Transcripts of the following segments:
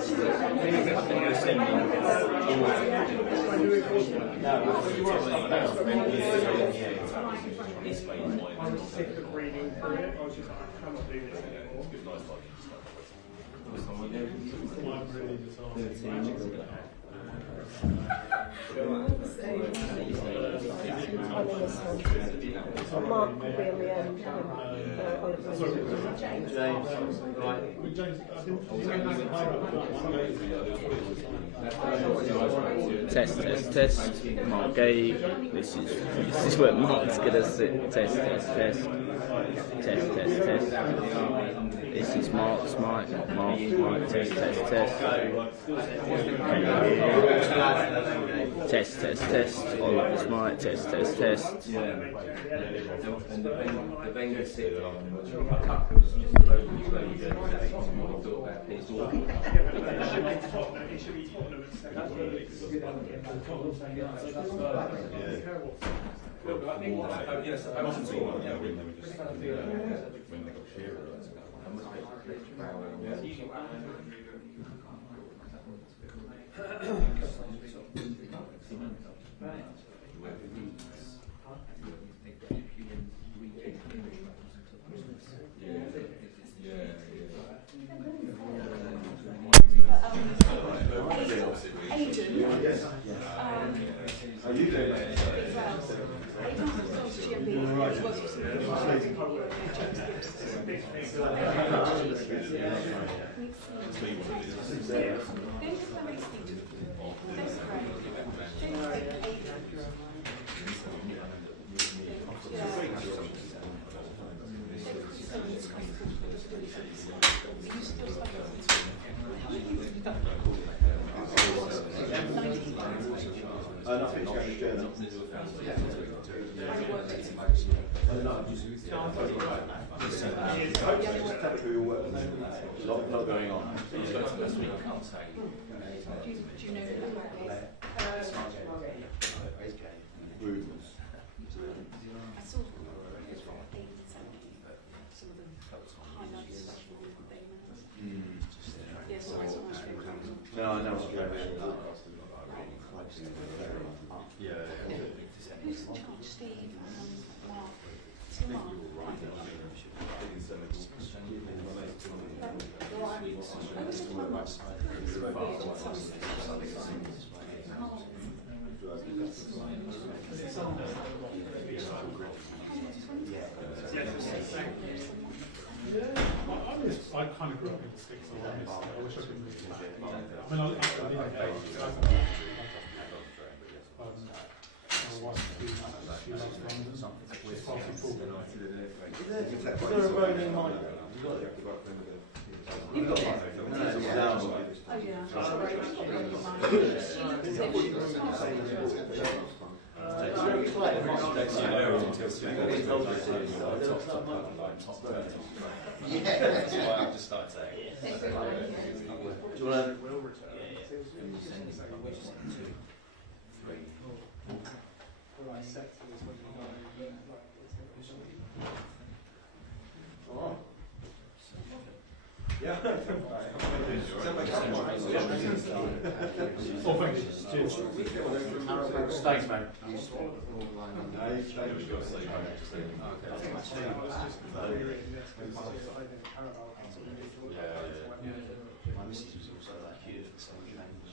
sick of reading through it. I was just like, I cannot do this anymore. Mark will be on the end. Test. Mark Gay. This is where Mark's gonna sit. Test. This is Mark's mic. Mark. Test. Test. Oliver's mic. Test. And the vendor sit going on. No, I know. Who's in charge? Steve and Mark. Still Mark. I kind of grew up in the sticks, so I wish I could move back. I mean, I Is there a roaming mic? You've got one. Oh yeah. That's why I've just started saying. Do you want to? Yeah. Oh, thank you. Cheers. Thanks, mate. My missus was also like you, so we changed.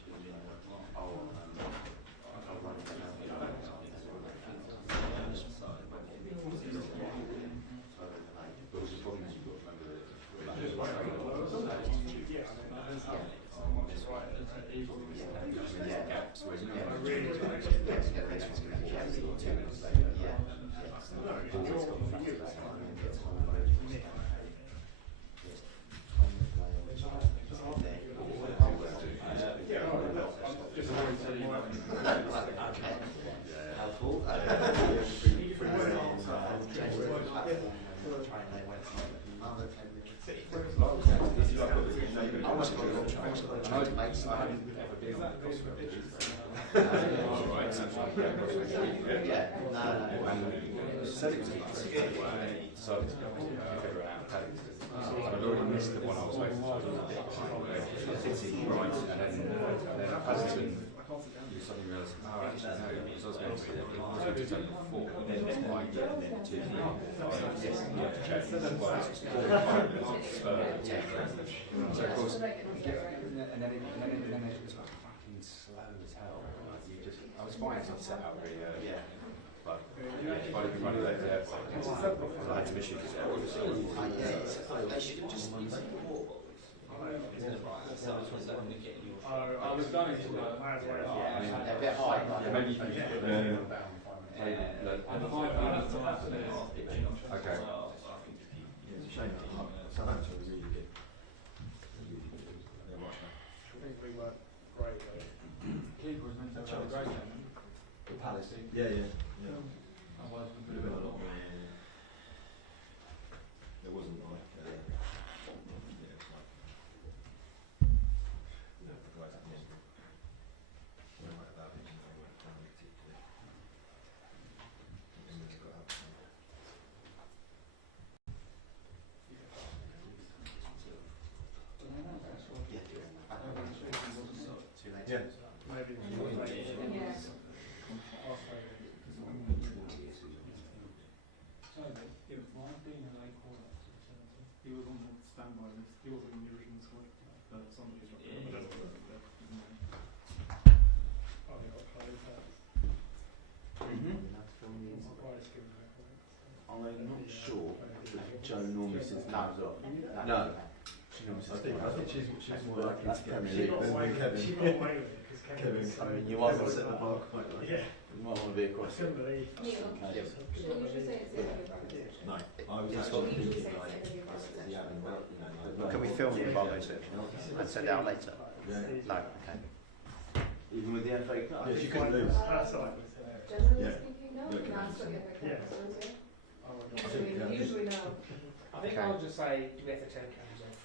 I'd already missed the one I was waiting for. Right, and then Paddington, you suddenly realise, oh, actually, no, because I was meant to be there, but it was only just over 4, and then 1 year, and then 2 years, yes, you have to check, well, it's 4 or 5 minutes, 10. So, of course, and then it was like fucking slow as hell. Like, you just, I was fine until I set out really early. Yeah. But if I'd been running late there, I had to miss you because they should have just used it. I was done it, might as well. A bit high. Maybe you can get okay. It's a shame that Southampton was really good. I think we were great though. Keeper was meant to have a great game. The Palace. Yeah. Otherwise we Could have been a lot more. There wasn't like yeah. maybe he was on the standby list. He wasn't in the original squad, but somebody's not. Oh, he got closed out. I'm not sure if Joe normally sits thumbs up. No. She normally sits I think she's more likely That's to get Premier League. than Kevin. She got away with it because Kevin was so. I mean, you might want to set the bar quite low. Yeah. You might want to be I across couldn't it. believe. Should we usually say it's the end of your brothers? No, I was Should actually we usually thinking say like, it's the end of your brothers? yeah, Can we film the Barlow tip and send it out later? Yeah. No, okay. Even with the FA Cup? Yes, you couldn't lose. That's all right. Generally Yeah. speaking, no? Yeah. No, it's not your big Yeah. brothers, yeah? I think, Usually no. I think Okay. I'll just say we have to take cans off.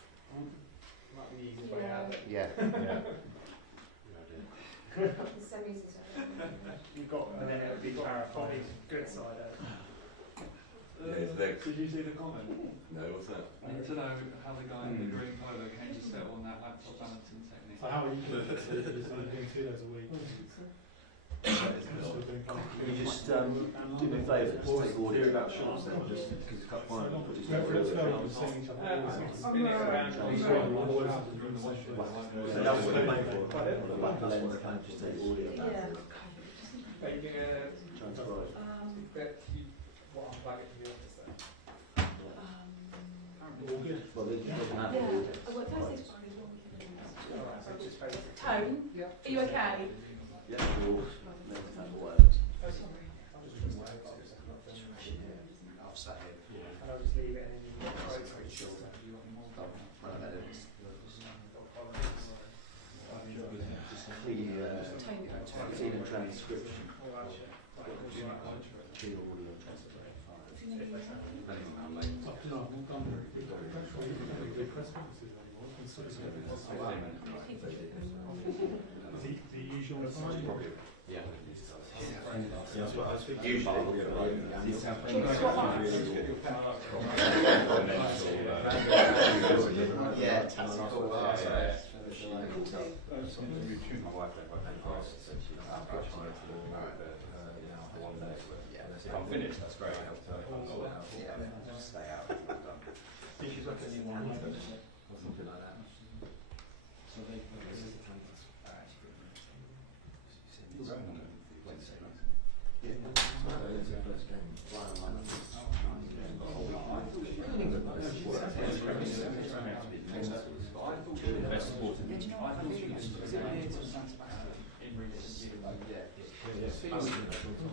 Might be the easiest way out. But Yeah. The semis is You've got, And then it would be you've got clarified. Bobby's good side out. Did you see the comment? No, what's that? I need to know how the guy in the green polo came to settle on that laptop balancing technique. So how are you doing? You're doing 2 days a week. Can you just do me a favour, just take audio about shots then, just because it's cut fine. Let's go and sing each other. spin it around. So that's what they're paying for. The back of the lens can just take audio. Yeah. But you can Transcribe. what unplug it to the office then. All good. Well, they can have Yeah. audio. Oh, well, Thursday's fine. Alright, so just face it. Tone, are you okay? Yeah, we'll never have a word. I'll just put my AirPods in. I'll sat here. And I'll just leave it and then you can try to Sure. See the transcription. All that shit. The audio transcription. The usual time. Yeah. That's what I was thinking. Usually. Yeah, tactical. My wife if I'm finished, that's great. Stay out. Think she's like a new one, or something like that.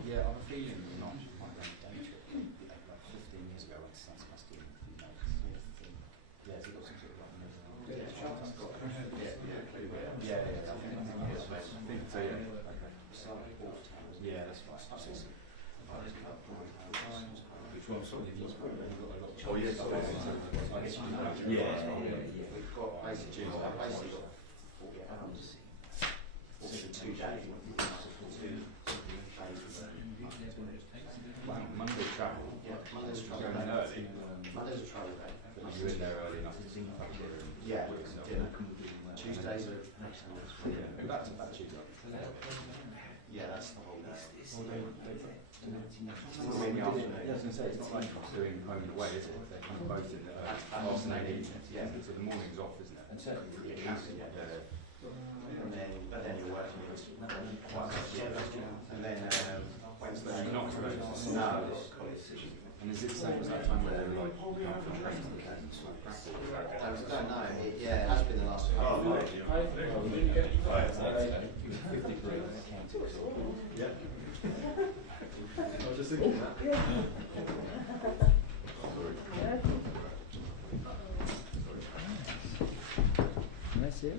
Yeah, I have a feeling we're not quite going to date it. Like 15 years ago, I went to San Sebastian. Yeah, has he got some sort of like yeah, that's fine. Which one? Sorry, oh yes, yeah. We've got basically 48 hours. 2 days. Monday travel. Yeah, Monday's travel. Going early. Monday's a travel day. You're in there early enough to think about it. Yeah. Tuesday days are back to back Tuesday. Yeah, that's the whole day. Well, in the afternoon. I was going to say, it's not like doing home and away, is it? They're kind of both in the afternoon evenings. Yeah, so the morning's off, isn't it? And certainly with the accounting, and then you're working with and then Wednesday. Not close. No. And is it the same as that time where they're like, you can't from training to the practice? I don't know. It has been the last couple of years. 53 accounting. Yeah. I was just thinking that. That's it.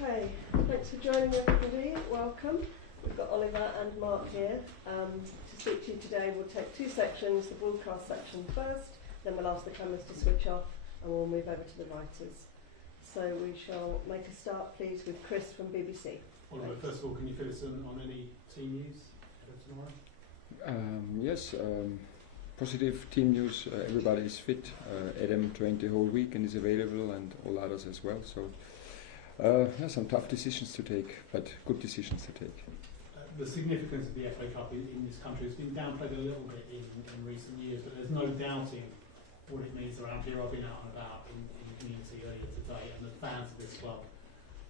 Okay, thanks for joining everybody. Welcome. We've got Oliver and Mark here to speak to you today. We'll take two sections, the broadcast section first, then we'll ask the cameras to switch off and we'll move over to the writers. So we shall make a start, please, with Chris from BBC. Oliver, first of all, can you fill us in on any team news for tomorrow? Yes, positive team news. Everybody is fit. Adam trained the whole week and is available, and all others as well. So, some tough decisions to take, but good decisions to take. The significance of the FA Cup in this country has been downplayed a little bit in recent years, but there's no doubting what it means around here. I've been out and about in the community earlier today, and the fans of this club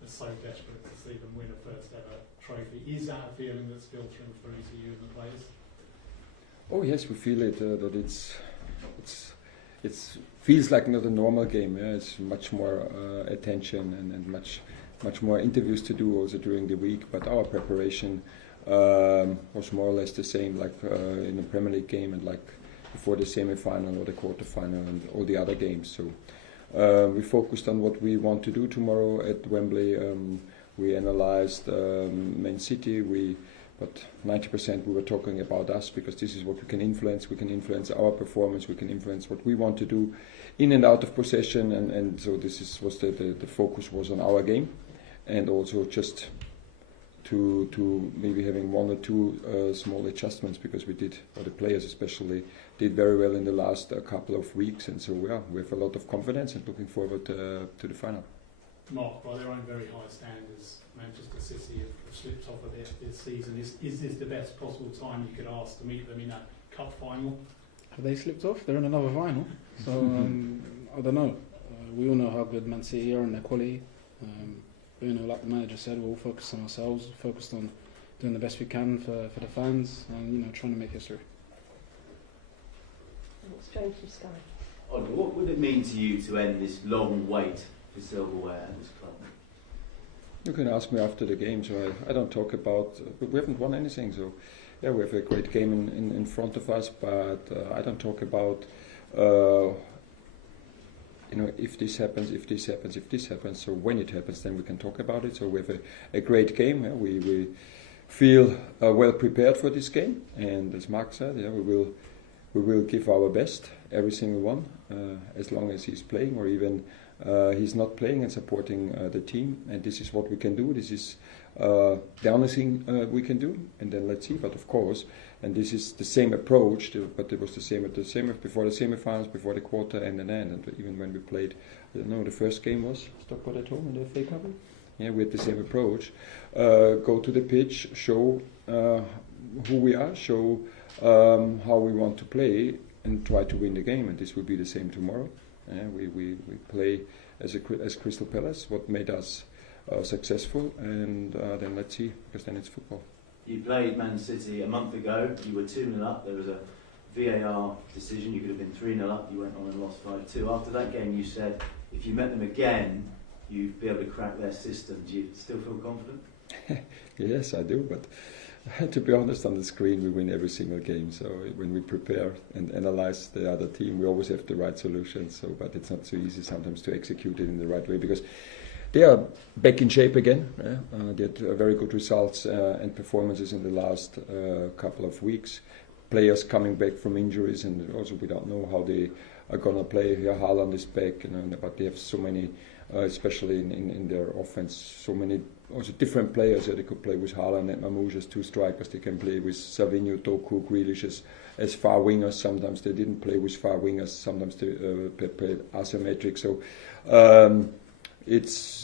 are so desperate to see them win a first ever trophy. Is that a feeling that's filtering through to you and the players? Oh yes, we feel it. That it feels like not a normal game. Yeah? It's much more attention and much more interviews to do also during the week. But our preparation was more or less the same, like in the Premier League game and like before the semi-final or the quarter-final and all the other games. So we focused on what we want to do tomorrow at Wembley. We analysed Man City. But 90% we were talking about us, because this is what we can influence. We can influence our performance. We can influence what we want to do in and out of possession. And so this was the focus was on our game, and also just to maybe having one or two small adjustments, because we did, or the players especially, did very well in the last couple of weeks. And so we have a lot of confidence and looking forward to the final. Mark, by their own very high standards, Manchester City have slipped off a bit this season. Is this the best possible time you could ask to meet them in a cup final? Have they slipped off? They're in another final. So I don't know. We all know how good Man City are and their quality. Like the manager said, we're all focused on ourselves, focused on doing the best we can for the fans, and trying to make history. It's James from Sky. Oliver, what would it mean to you to end this long wait for silverware at this club? You can ask me after the game, so I don't talk about. We haven't won anything, so yeah, we have a great game in front of us, but I don't talk about if this happens, if this happens, if this happens. So when it happens, then we can talk about it. So we have a great game. Yeah? We feel well prepared for this game, and as Mark said, yeah, we will give our best, every single one, as long as he's playing, or even he's not playing, and supporting the team. And this is what we can do. This is the only thing we can do. And then let's see. But of course, and this is the same approach, but it was the same before the semi-finals, before the quarter and an end. And even when we played, I don't know, the first game was Stockport at home in the FA Cup. Yeah, we had the same approach. Go to the pitch, show who we are, show how we want to play, and try to win the game. And this will be the same tomorrow. We play as Crystal Palace, what made us successful, and then let's see, because then it's football. You played Man City a month ago. You were 2-0 up. There was a VAR decision. You could have been 3-0 up. You went on and lost 5-2. After that game, you said if you met them again, you'd be able to crack their system. Do you still feel confident? Yes, I do, but to be honest, on the screen we win every single game. So when we prepare and analyze the other team, we always have the right solution. So, but it's not so easy sometimes to execute it in the right way, because they are back in shape again. They had very good results and performances in the last couple of weeks. Players coming back from injuries, and also we don't know how they are gonna play. Here, Haaland is back, but they have so many especially in their offense. So many also different players. They could play with Haaland and Mamouche as two strikers. They can play with Savinho, Doku, Grealish as far wingers. Sometimes they didn't play with far wingers. Sometimes they played asymmetric. So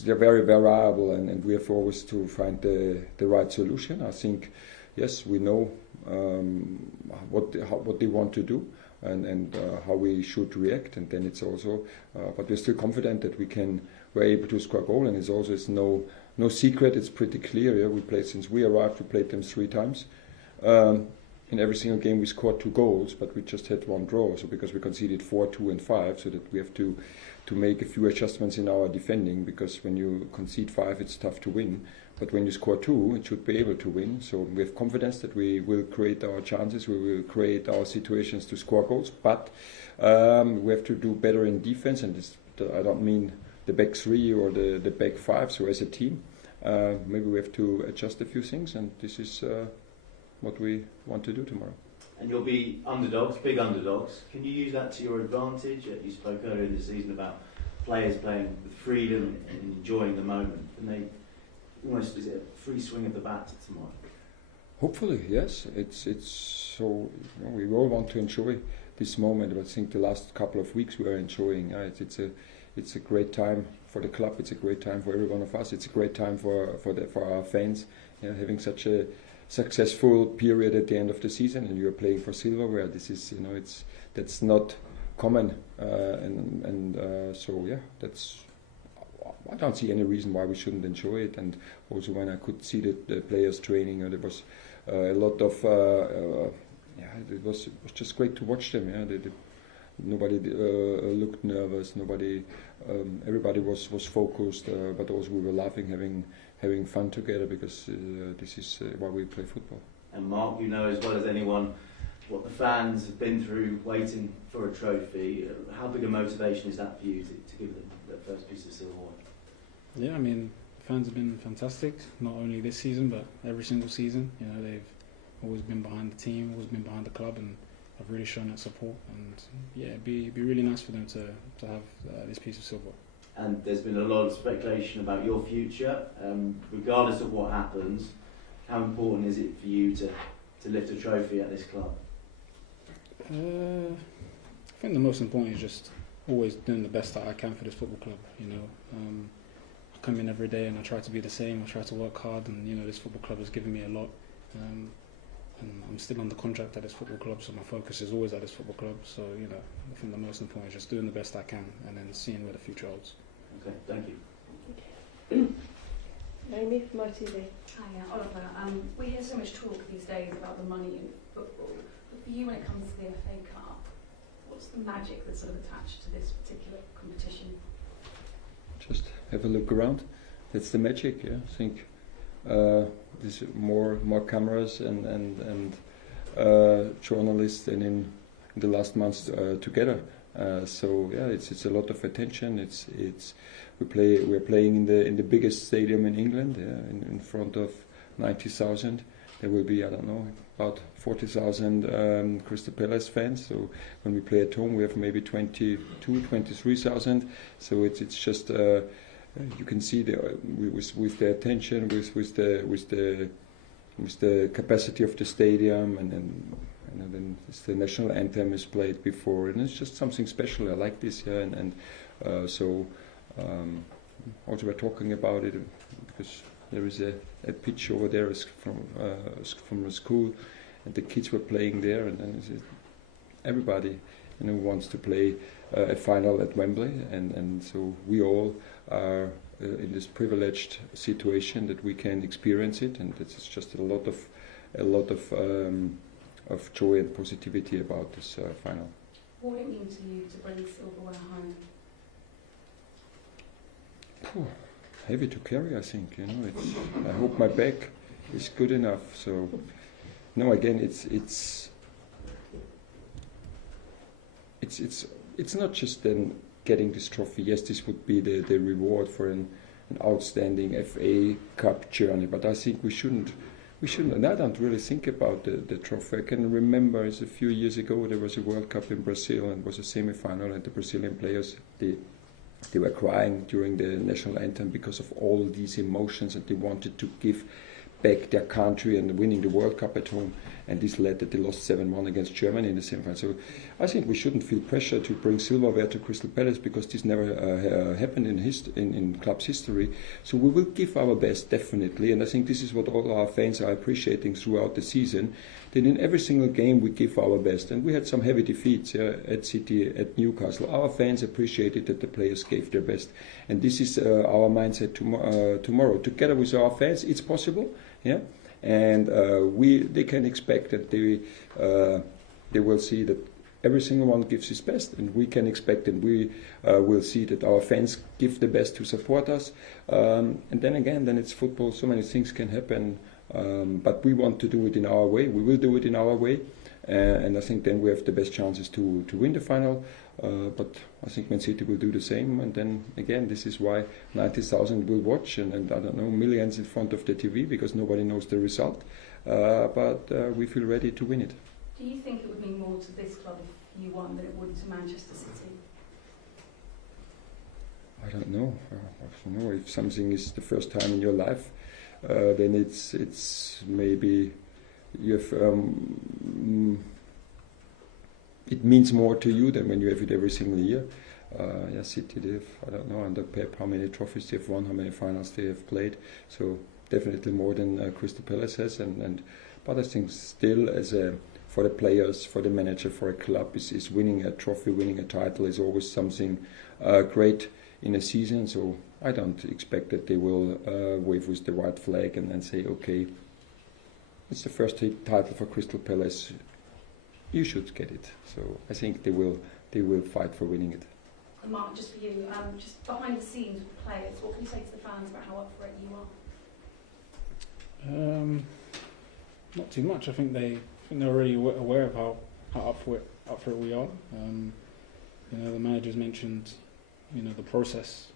they're very variable, and we have always to find the right solution. I think, yes, we know what they want to do and how we should react, and then it's also, but we're still confident that we're able to score a goal, and it's no secret. It's pretty clear. Yeah? We played since we arrived. We played them 3 times. In every single game we scored 2 goals, but we just had 1 draw. So because we conceded 4, 2, and 5, so that we have to make a few adjustments in our defending, because when you concede 5, it's tough to win. But when you score 2, it should be able to win. So we have confidence that we will create our chances, we will create our situations to score goals. But we have to do better in defense, and I don't mean the back 3 or the back 5. So as a team, maybe we have to adjust a few things, and this is what we want to do tomorrow. And you'll be underdogs, big underdogs. Can you use that to your advantage? You spoke earlier in the season about players playing with freedom and enjoying the moment. And they almost, is it a free swing of the bat tomorrow? Hopefully, yes. It's so, we all want to enjoy this moment. But I think the last couple of weeks we are enjoying. It's a great time for the club. It's a great time for every one of us. It's a great time for our fans. Having such a successful period at the end of the season, and you're playing for silverware. This is, that's not common, so yeah, I don't see any reason why we shouldn't enjoy it. And also when I could see the players training, there was a lot of it was just great to watch them. Nobody looked nervous. Everybody was focused, but also we were laughing, having fun together, because this is why we play football. And Mark, you know as well as anyone what the fans have been through waiting for a trophy. How big a motivation is that for you to give them that first piece of silverware? Yeah, I mean, fans have been fantastic, not only this season, but every single season. They've always been behind the team, always been behind the club, and have really shown that support. And yeah, it'd be really nice for them to have this piece of silver. And there's been a lot of speculation about your future. Regardless of what happens, how important is it for you to lift a trophy at this club? I think the most important is just always doing the best that I can for this football club. I come in every day and I try to be the same. I try to work hard, and this football club has given me a lot. And I'm still under contract at this football club, so my focus is always at this football club. So I think the most important is just doing the best I can, and then seeing where the future holds. Okay, thank you. Amy from ITV. Hi, Oliver. We hear so much talk these days about the money in football, but for you, when it comes to the FA Cup, what's the magic that's sort of attached to this particular competition? Just have a look around. That's the magic. Yeah, I think there's more cameras and journalists than in the last months together. So yeah, it's a lot of attention. We're playing in the biggest stadium in England, in front of 90,000. There will be, I don't know, about 40,000 Crystal Palace fans. So when we play at home, we have maybe 23,000. So it's just you can see with the attention, with the capacity of the stadium, and then the national anthem is played before, and it's just something special. I like this, so also we're talking about it because there is a pitch over there from a school, and the kids were playing there, and then everybody wants to play a final at Wembley, and so we all are in this privileged situation that we can experience it, and it's just a lot of joy and positivity about this final. What would it mean to you to bring silverware home? Heavy to carry, I think. I hope my back is good enough. So, no, again, it's not just then getting this trophy. Yes, this would be the reward for an outstanding FA Cup journey, but I think we shouldn't, and I don't really think about the trophy. I can remember a few years ago there was a World Cup in Brazil, and it was a semi-final, and the Brazilian players, they They were crying during the national anthem because of all these emotions, and they wanted to give back their country and winning the World Cup at home. And this led that they lost 7-1 against Germany in the semi-final. So I think we shouldn't feel pressure to bring silverware to Crystal Palace, because this never happened in club's history. So we will give our best, definitely. And I think this is what all our fans are appreciating throughout the season, that in every single game we give our best. And we had some heavy defeats at City, at Newcastle. Our fans appreciated that the players gave their best. And this is our mindset tomorrow. Together with our fans, it's possible. Yeah, and they can expect that they will see that every single one gives his best, and we can expect that we will see that our fans give the best to support us. And then again, then it's football. So many things can happen, but we want to do it in our way. We will do it in our way, and I think then we have the best chances to win the final. But I think Man City will do the same, and then again, this is why 90,000 will watch, and I don't know, millions in front of the TV, because nobody knows the result. But we feel ready to win it. Do you think it would mean more to this club if you won than it would to Manchester City? I don't know. I don't know if something is the first time in your life, then it's maybe you have. It means more to you than when you have it every single year. City, they've, I don't know, under Pep, how many trophies they've won, how many finals they have played. So definitely more than Crystal Palace has. But I think still, for the players, for the manager, for a club, is winning a trophy, winning a title is always something great in a season. So I don't expect that they will wave with the white flag and say, okay, it's the first title for Crystal Palace. You should get it. So I think they will fight for winning it. And Mark, just for you, just behind the scenes with the players, what can you say to the fans about how up for it you are? Not too much. I think they're already aware of how up for it we are. The managers mentioned, the process.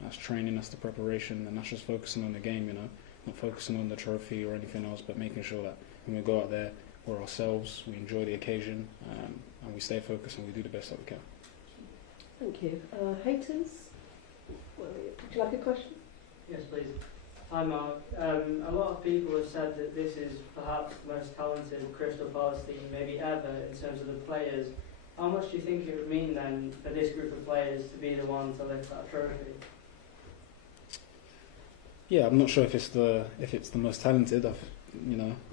That's training, that's the preparation, and that's just focusing on the game. Not focusing on the trophy or anything else, but making sure that when we go out there, we're ourselves, we enjoy the occasion, and we stay focused and we do the best that we can. Thank you. Haters? Would you like a question? Yes, please. Hi, Mark. A lot of people have said that this is perhaps the most talented Crystal Palace team maybe ever in terms of the players. How much do you think it would mean then for this group of players to be the one to lift that trophy? Yeah, I'm not sure if it's the most talented.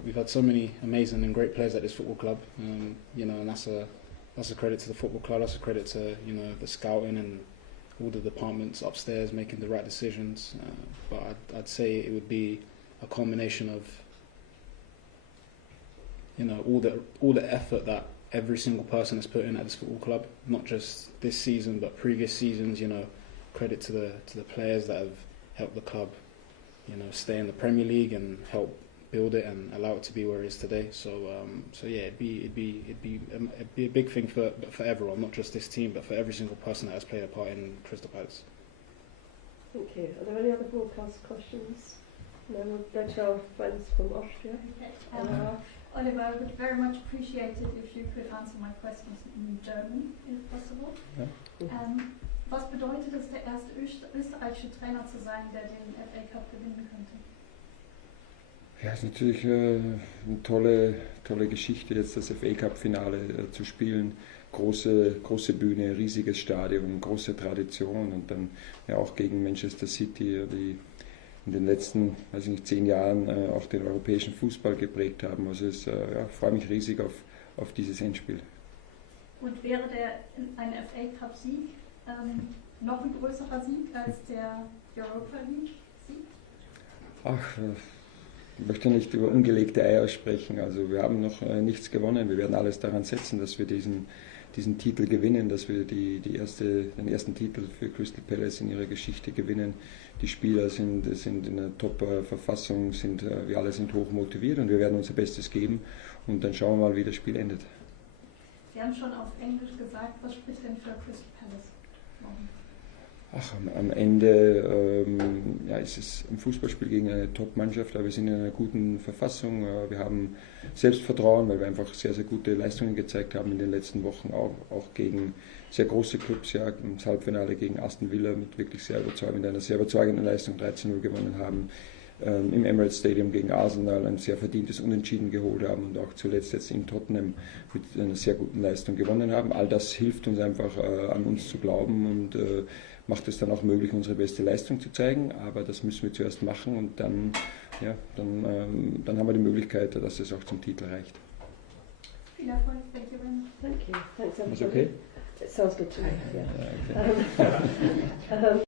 We've had so many amazing and great players at this football club, and that's a credit to the football club. That's a credit to the scouting and all the departments upstairs making the right decisions. But I'd say it would be a combination of all the effort that every single person has put in at this football club, not just this season but previous seasons. Credit to the players that have helped the club, stay in the Premier League and help build it and allow it to be where it is today. So yeah, it'd be a big thing for everyone, not just this team, but for every single person that has played a part in Crystal Palace. Thank you. Are there any other broadcast questions? No, we'll go to our friends from Austria. Oliver, I would very much appreciate it if you could answer my questions in German, if possible. Yeah. Was bedeutet es, der erste österreichische Trainer zu sein, der den FA Cup gewinnen könnte? Ja, es ist natürlich eine tolle Geschichte, jetzt das FA Cup-Finale zu spielen. Große Bühne, riesiges Stadion, große Tradition und dann ja auch gegen Manchester City, die in den letzten, 10 Jahren auch den europäischen Fußball geprägt haben. Also ich freue mich riesig auf dieses Endspiel. Und wäre ein FA Cup-Sieg noch ein größerer Sieg als der Europa League-Sieg? Ich möchte nicht über ungelegte Eier sprechen. Also wir haben noch nichts gewonnen. Wir werden alles daran setzen, dass wir diesen Titel gewinnen, dass wir den ersten Titel für Crystal Palace in ihrer Geschichte gewinnen. Die Spieler sind in einer Top-Verfassung, wir alle sind hoch motiviert und wir werden unser Bestes geben und dann schauen wir mal, wie das Spiel endet. Sie haben schon auf Englisch gesagt, was spricht denn für Crystal Palace? Am Ende ja, ist es ein Fußballspiel gegen eine Top-Mannschaft, aber wir sind in einer guten Verfassung. Wir haben Selbstvertrauen, weil wir einfach sehr, sehr gute Leistungen gezeigt haben in den letzten Wochen, auch gegen sehr große Clubs. Ja, im Halbfinale gegen Aston Villa mit einer sehr überzeugenden Leistung 13-0 gewonnen haben. Im Emirates Stadium gegen Arsenal ein sehr verdientes Unentschieden geholt haben und auch zuletzt jetzt in Tottenham mit einer sehr guten Leistung gewonnen haben. All das hilft uns einfach, an uns zu glauben und macht es dann auch möglich, unsere beste Leistung zu zeigen. Aber das müssen wir zuerst machen und dann haben wir die Möglichkeit, dass es auch zum Titel reicht. Viel Erfolg, thank you very much. Thank you. Thanks, everybody. Is it okay? It sounds good to me, yeah. Okay.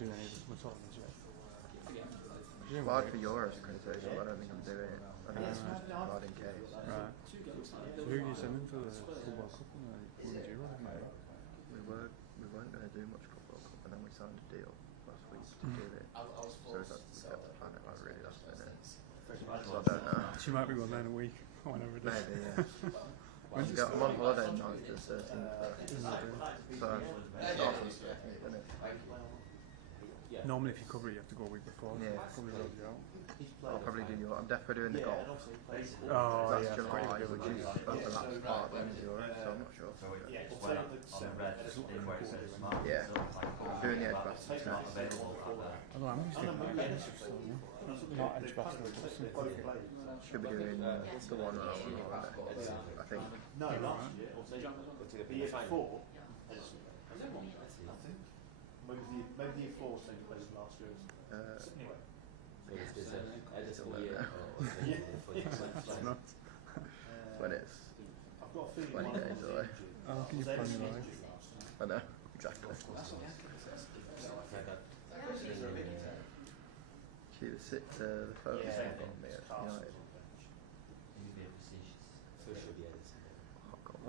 do any of the tournaments yet. It's hard for your accreditation, but I don't think I'm doing it. I think it's just hard in case. Right. So who are you sending to the Football Cup and the Women's Euro? We weren't going to do much Football Cup, and then we signed a deal last week to do it. So we kept the plan like really last minute. So I don't know. She might be one there in a week, or whenever it is. Maybe, yeah. I'm on holiday 9th to 13th. So it's off on the 13th, isn't it? Normally, if you cover it, you have to go a week before. Yeah. Probably roll you out. I'll probably do your. I'm definitely doing the golf. Oh, That's yeah. July, which is overlaps part of the Women's Euro, so I'm not sure. Yeah. I'm doing the edge baskets next. Although I'm used to not edge baskets, but something. Should be doing the one round on holiday, I think. No, last year, the year before. Maybe the year 4 team played last year. Anyway. It's not. When it's I've got a feeling 20 days away. How can you plan your life? I know, exactly. She was sick to the photos on me at United.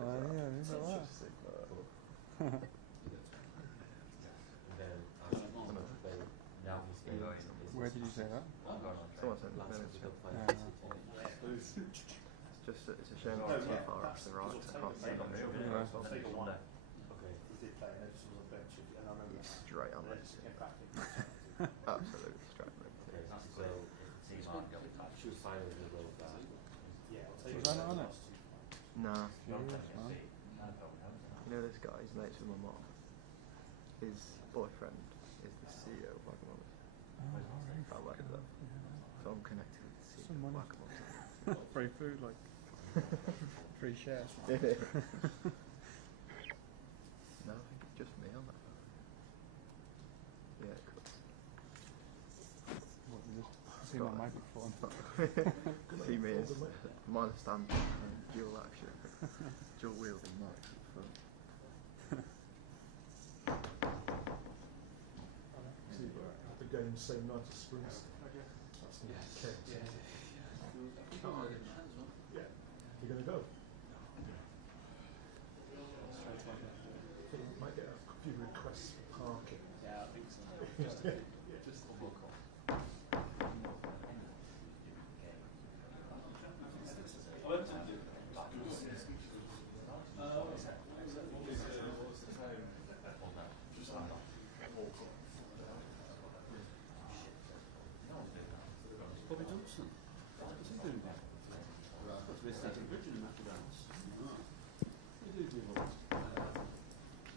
Yeah, is that right? Where did you say that? Someone said it's a shame I'm too far off the right, I can't see them. Straight on it. Absolutely straight on it. Was that not on it? Nah. Furious, man. You know this guy, he's mates with my mom. His boyfriend is the CEO of Wagamama. I work with them. So I'm connected with the CEO of Wagamama. Free food, like free shares. No, I think it's just me on that. Yeah, cool. What, you just see my microphone? See me as minus stand dual action, dual wielding mic. The game same night as Springs. That's the case. Yeah. You're going to go? Might get a few requests for parking. Yeah, I think so. Just one more call. Bobby Johnson. What's he doing there? What's this Static Bridge in Macadams? What do you do, Bobby?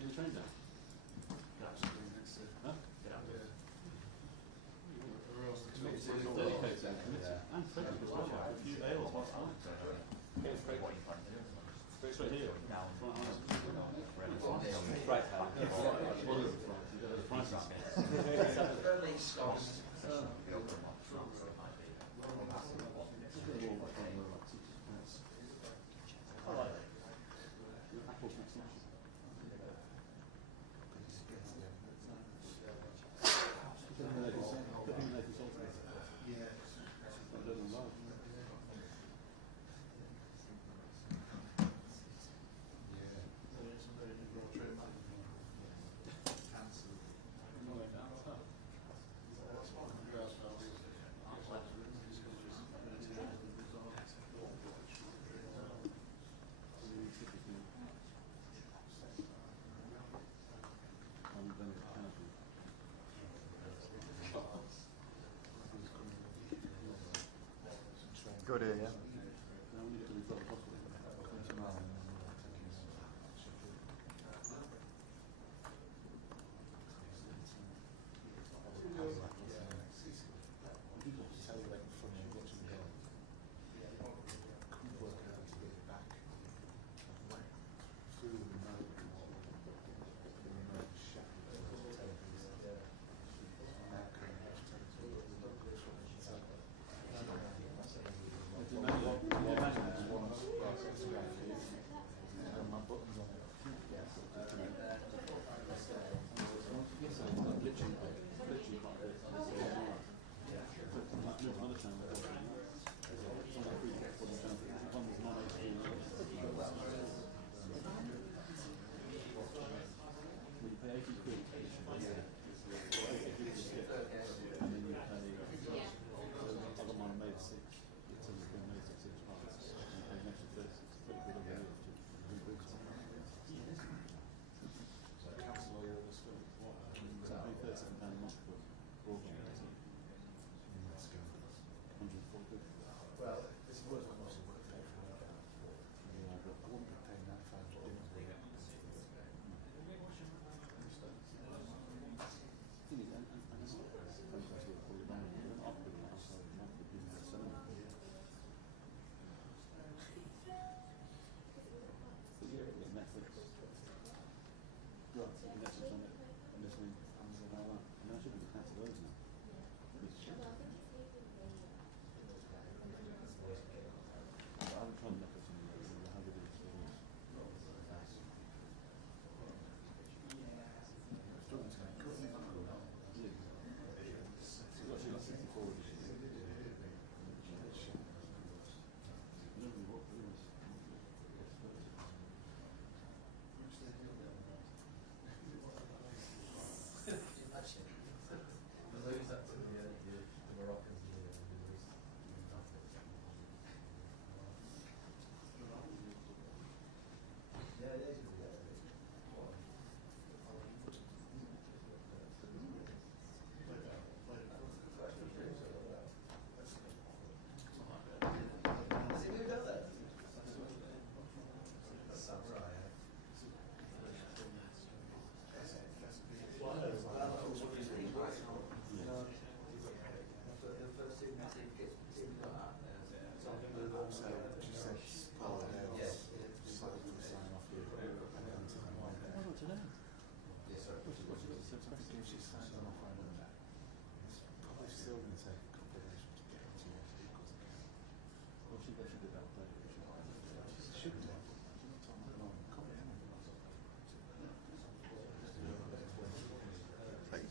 You train there? Huh? Dedicated and committed. And Frederick as well. A few ales last night. Straight here. Good idea. Emmanuel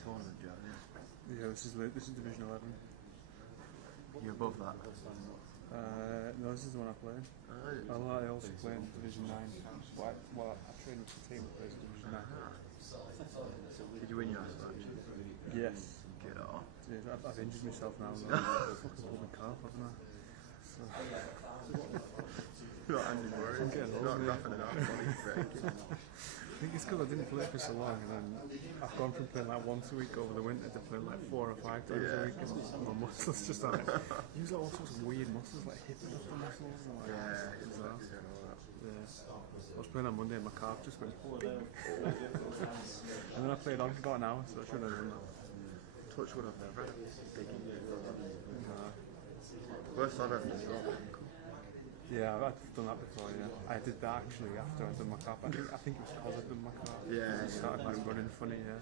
Tournament, Joe, Yeah, this is Division 11. You're above that? No, this is the one I play in. I also play in Division 9. But I train with the team that plays Division 9. Did you win your last match? Yes. Good on. Yeah, I've injured myself now. I've fucking pulled my calf, haven't I? So. You're not Andy Murray. You're not wrapping it up. I think it's because I didn't play for so long, and then I've gone from playing like once a week over the winter to playing like 4 or 5 times a week, and my muscles just like use all sorts of weird muscles like hip and upper muscles and like yeah. I was playing on Monday and my calf just went and then I played on for about an hour, so I shouldn't have done that. Touch wood, I've never had a big injury. Worst I've ever done. Yeah, I've done that before, yeah. I did that actually after I'd done my calf. I think it was because I'd done my calf. Yeah. It started like running funny, yeah.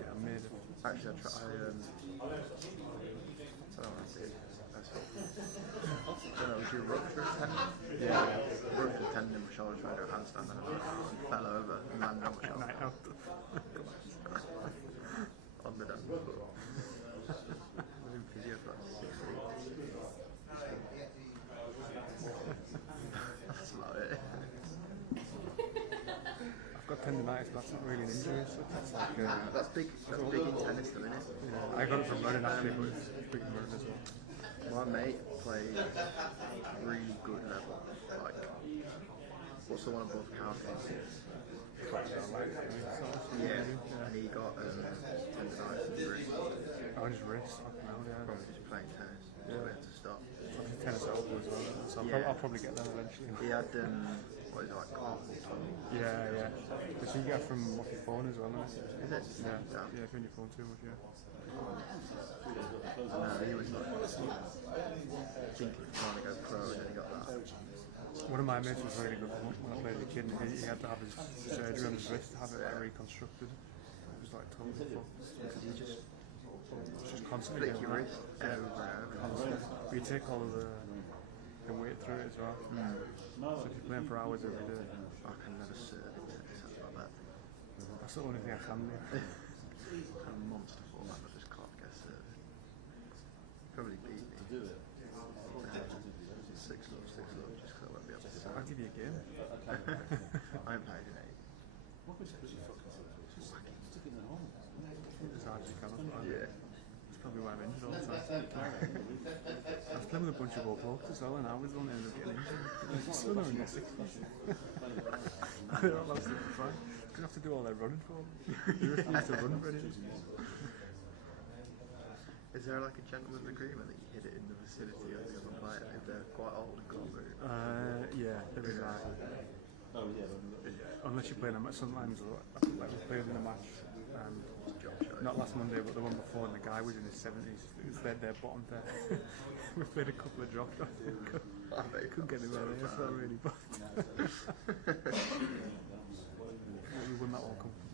Yeah, I made it. Actually, I don't know what I did. I don't know, was you rupture a tendon? Yeah. Rupture a tendon in my shoulder, trying to do a handstand and I fell over and landed on my shoulder. On the damn floor. I was in physio for like 6 weeks. That's about it. I've got tendinitis, but that's not really an injury, so that's like that's big in tennis though, isn't it? Yeah, I got it from running actually, but it's big in running as well. My mate played really good level, like, what's the one above Calvin? Yeah, and he got tendinitis in his wrist. Oh, his wrist, fucking hell, yeah. From just playing tennis, so we had to stop. Tennis elbow as well, so I'll probably get that eventually. He had, what is it, like carpal tunnel? Yeah. Which you get from off your phone as well, isn't it? Is it? Yeah, if you're on your phone too much, yeah. No, he was like, thinking of trying to go pro and then he got that. One of my mates was really good when I played as a kid, and he had to have his surgery on his wrist to have it like reconstructed. It was like totally fucked. Because you just constantly flick your wrist over and over. Constantly. But you take all of the weight through it as well. So if you're playing for hours every day. I can never serve in tennis, like that. That's the only thing I can do. I'm a monster for that, I just can't get served. Probably beat me. 6-love, just because I won't be able to serve. I'll give you a game. I'm playing it. As hard as you can. Yeah. That's probably why I'm injured all the time. I was playing with a bunch of old blokes as well, and I was the one who ended up getting injured. Still not in their 60s. They're all absolutely fine. Gonna have to do all their running for them. You refuse to run for anything. Is there like a gentleman's agreement that you hit it in the vicinity of the other player if they're quite old and can't move? Yeah, there is that. Oh yeah. Unless you're playing a match, sometimes I think like we played in a match, not last Monday but the one before, and the guy was in his 70s. It was their bottom there. We played a couple of drop shots. Couldn't get anywhere there. It's not really bad. We won that one comfortably.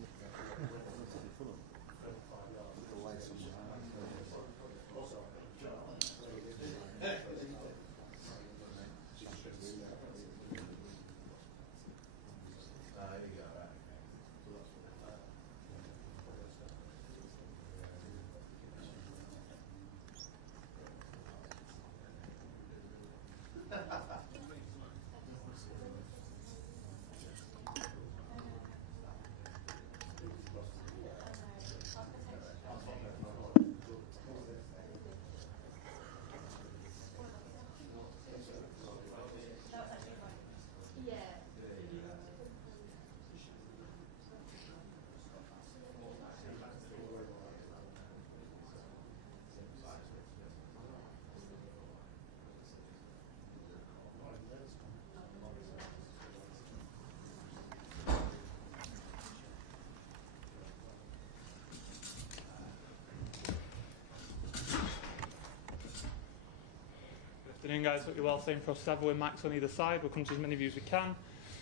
Afternoon, guys. Hope you're well. Same for us. Several with Max on either side. We'll come to as many views as we can.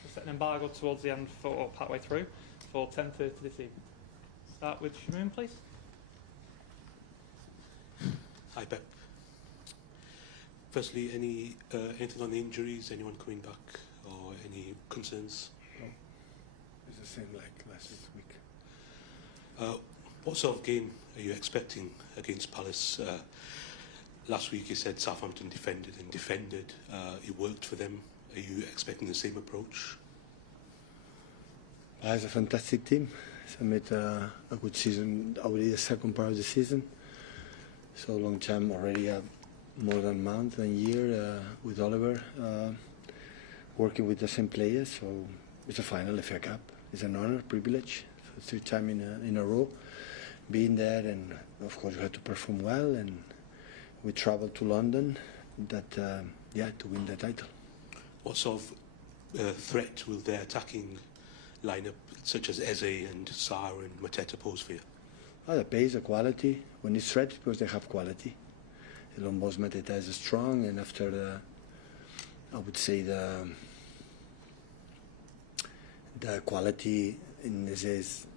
We'll set an embargo towards the end for partway through for 10:30 this evening. Start with Shamoon, please. Hi, Pep. Firstly, anything on the injuries? Anyone coming back, or any concerns? No. It's the same like last week. What sort of game are you expecting against Palace? Last week you said Southampton defended. It worked for them. Are you expecting the same approach? It's a fantastic team. They made a good season, already the second part of the season. So long time already, more than a month and a year with Oliver, working with the same players. So it's a final FA Cup. It's an honor, privilege, for the third time in a row, being there. And of course, we had to perform well. And we traveled to London, to win the title. What sort of threat will their attacking lineup, such as Eze and Sarr and Mateta, pose for you? The pace, the quality. When it's threat, because they have quality. Lombos Mateta is strong, and after I would say the quality in Eze is,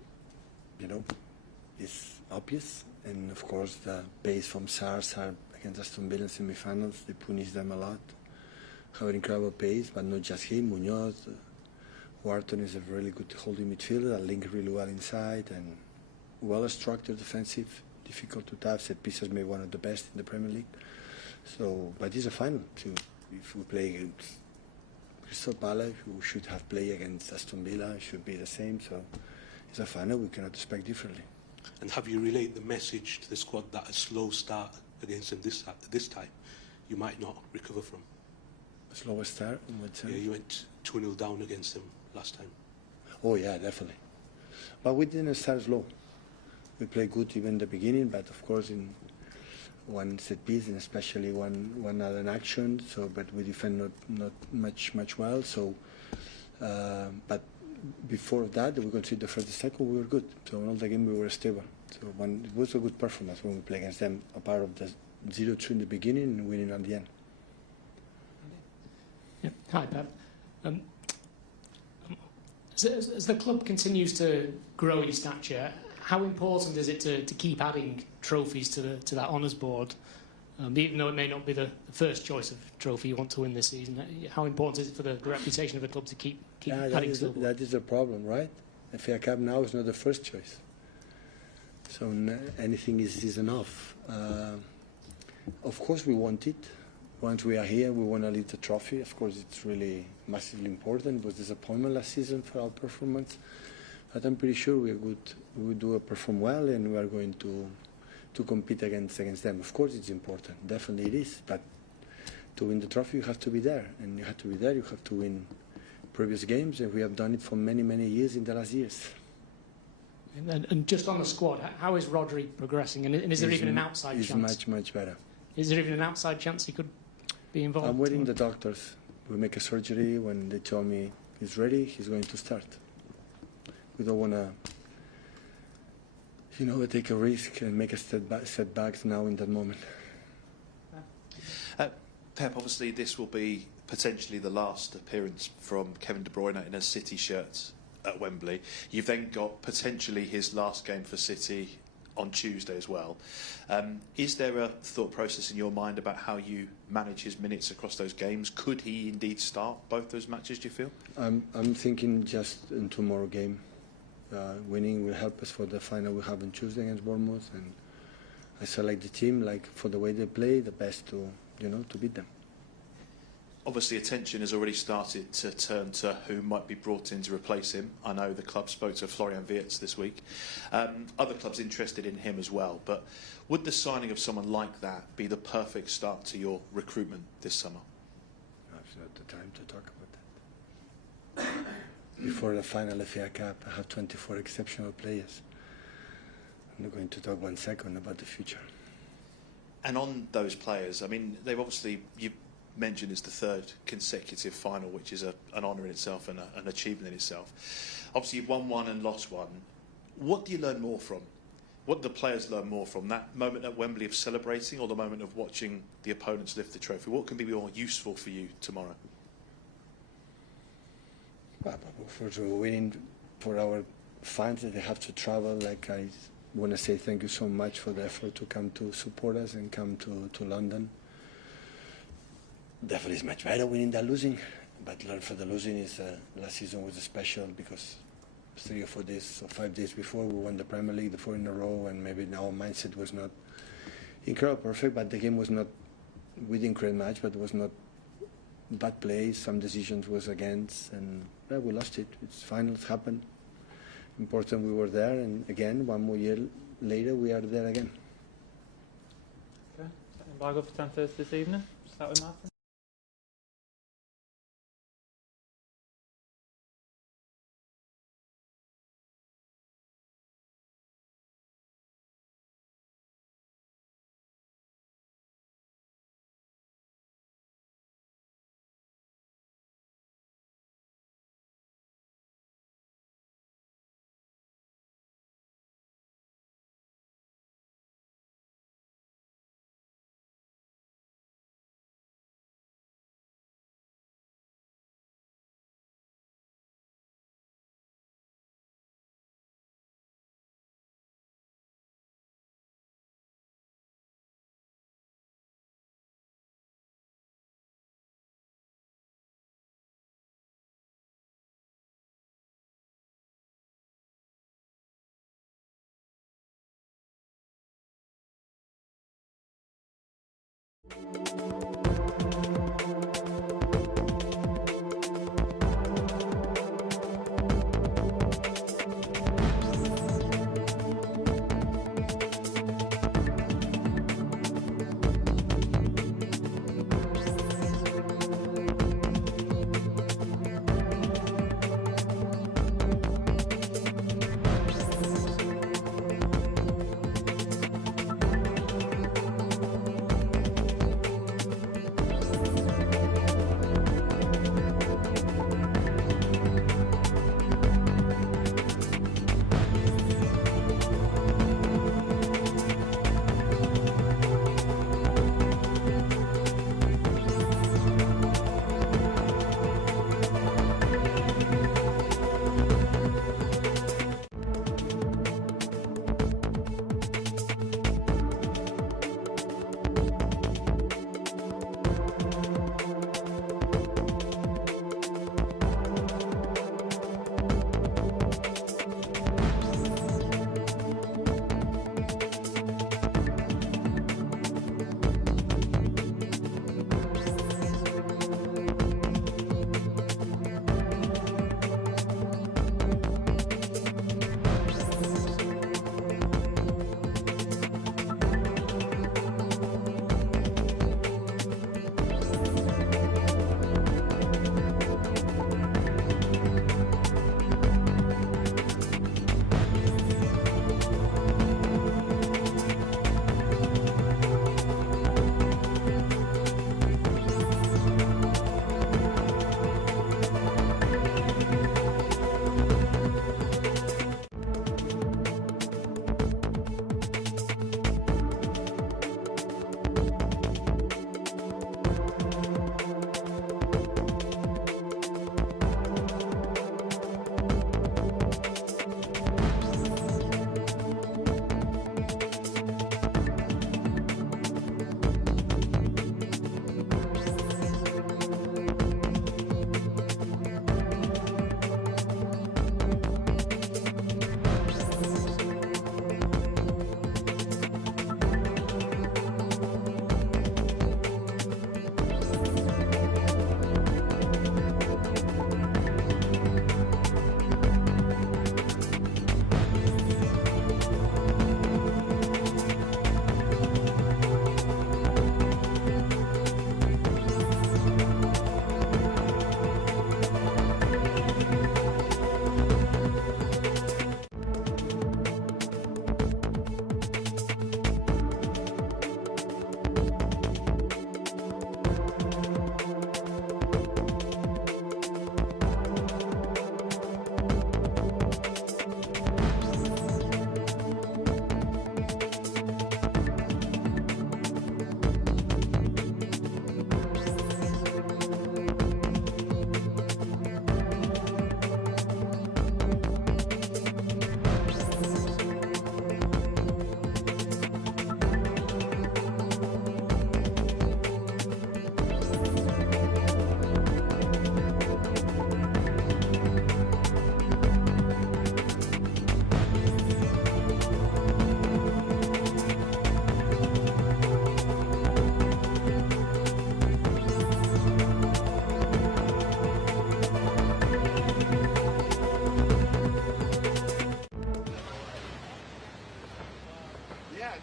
is obvious, and of course the pace from Sarr against Aston Villa in semi-finals, they punish them a lot. Have an incredible pace, but not just him. Munoz, Wharton is a really good holding midfielder that link really well inside and well-structured defensive, difficult to tap. Set pieces, maybe one of the best in the Premier League. So, but it's a final. If we play against Crystal Palace, who should have played against Aston Villa, it should be the same. So, it's a final. We cannot expect differently. And have you relayed the message to the squad that a slow start against them this time you might not recover from? A slower start? In what sense? Yeah, you went 2-0 down against them last time. Oh yeah, definitely. But we didn't start slow. We played good even in the beginning, but of course in one set piece and especially one other action. So, but we defend not much well. So, but before that, we conceded the first second, we were good. So in all the game we were stable. So it was a good performance when we played against them, a part of the 0-2 in the beginning and winning at the end. Yeah. Hi, Pep. As the club continues to grow in stature, how important is it to keep adding trophies to that honours board? Even though it may not be the first choice of trophy you want to win this season, how important is it for the reputation of the club to keep adding to the board? That is the problem, right? The FA Cup now is not the first choice. So anything is enough. Of course we want it. once we are here, we want to lead the trophy. Of course, it's really massively important. It was disappointment last season for our performance, but I'm pretty sure we are good. We will perform well, and we are going to compete against them. Of course, it's important. Definitely, it is. But to win the trophy, you have to be there, and you have to be there. You have to win previous games, and we have done it for many, many years in the last years. And just on the squad, how is Rodri progressing? And is there even an outside chance? He's much, much better. Is there even an outside chance he could be involved? I'm waiting the doctors. We make a surgery. When they tell me he's ready, he's going to start. We don't want to, take a risk and make a setbacks now in that moment. Pep, obviously this will be potentially the last appearance from Kevin De Bruyne in a City shirt at Wembley. You've then got potentially his last game for City on Tuesday as well. Is there a thought process in your mind about how you manage his minutes across those games? Could he indeed start both those matches, do you feel? I'm thinking just in tomorrow game. Winning will help us for the final we have on Tuesday against Bournemouth, and I select the team for the way they play, the best to beat them. Obviously, attention has already started to turn to who might be brought in to replace him. I know the club spoke to Florian Wirtz this week. Other clubs interested in him as well. But would the signing of someone like that be the perfect start to your recruitment this summer? It's not the time to talk about that. Before the final FA Cup, I have 24 exceptional players. I'm not going to talk 1 second about the future. And on those players, I mean, they've obviously, you mentioned it's the third consecutive final, which is an honour in itself and an achievement in itself. Obviously, you've won one and lost one. What do you learn more from? What do the players learn more from? That moment at Wembley of celebrating, or the moment of watching the opponents lift the trophy? What can be more useful for you tomorrow? For winning, for our fans that they have to travel, I want to say thank you so much for the effort to come to support us and come to London. Definitely it's much better winning than losing, but learn for the losing is last season was special because 3 or 4 days or 5 days before we won the Premier League, the 4 in a row, and maybe our mindset was not incredible perfect, but the game was not, we didn't create much, but it was not bad plays, some decisions was against, and we lost it. It's final, it happened. Important we were there, and again, 1 more year later, we are there again. Okay, embargo for 10:30 this evening. Start with Martin.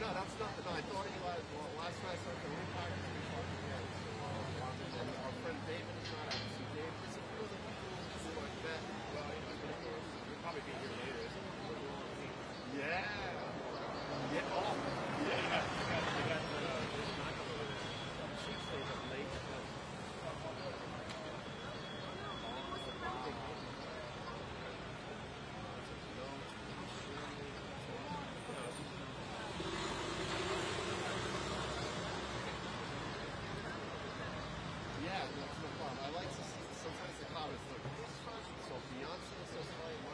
No, that's not. No, I thought he was. Well, last time I saw the room practice, we talked again. And our friend David is not out. So David, there's a few other people who I met. Well, he'll probably be here later. Yeah. Yeah. Oh. Yeah. You got she stays up late. Yeah, that's no problem. I like to see sometimes the comments look, so Beyonce is so funny.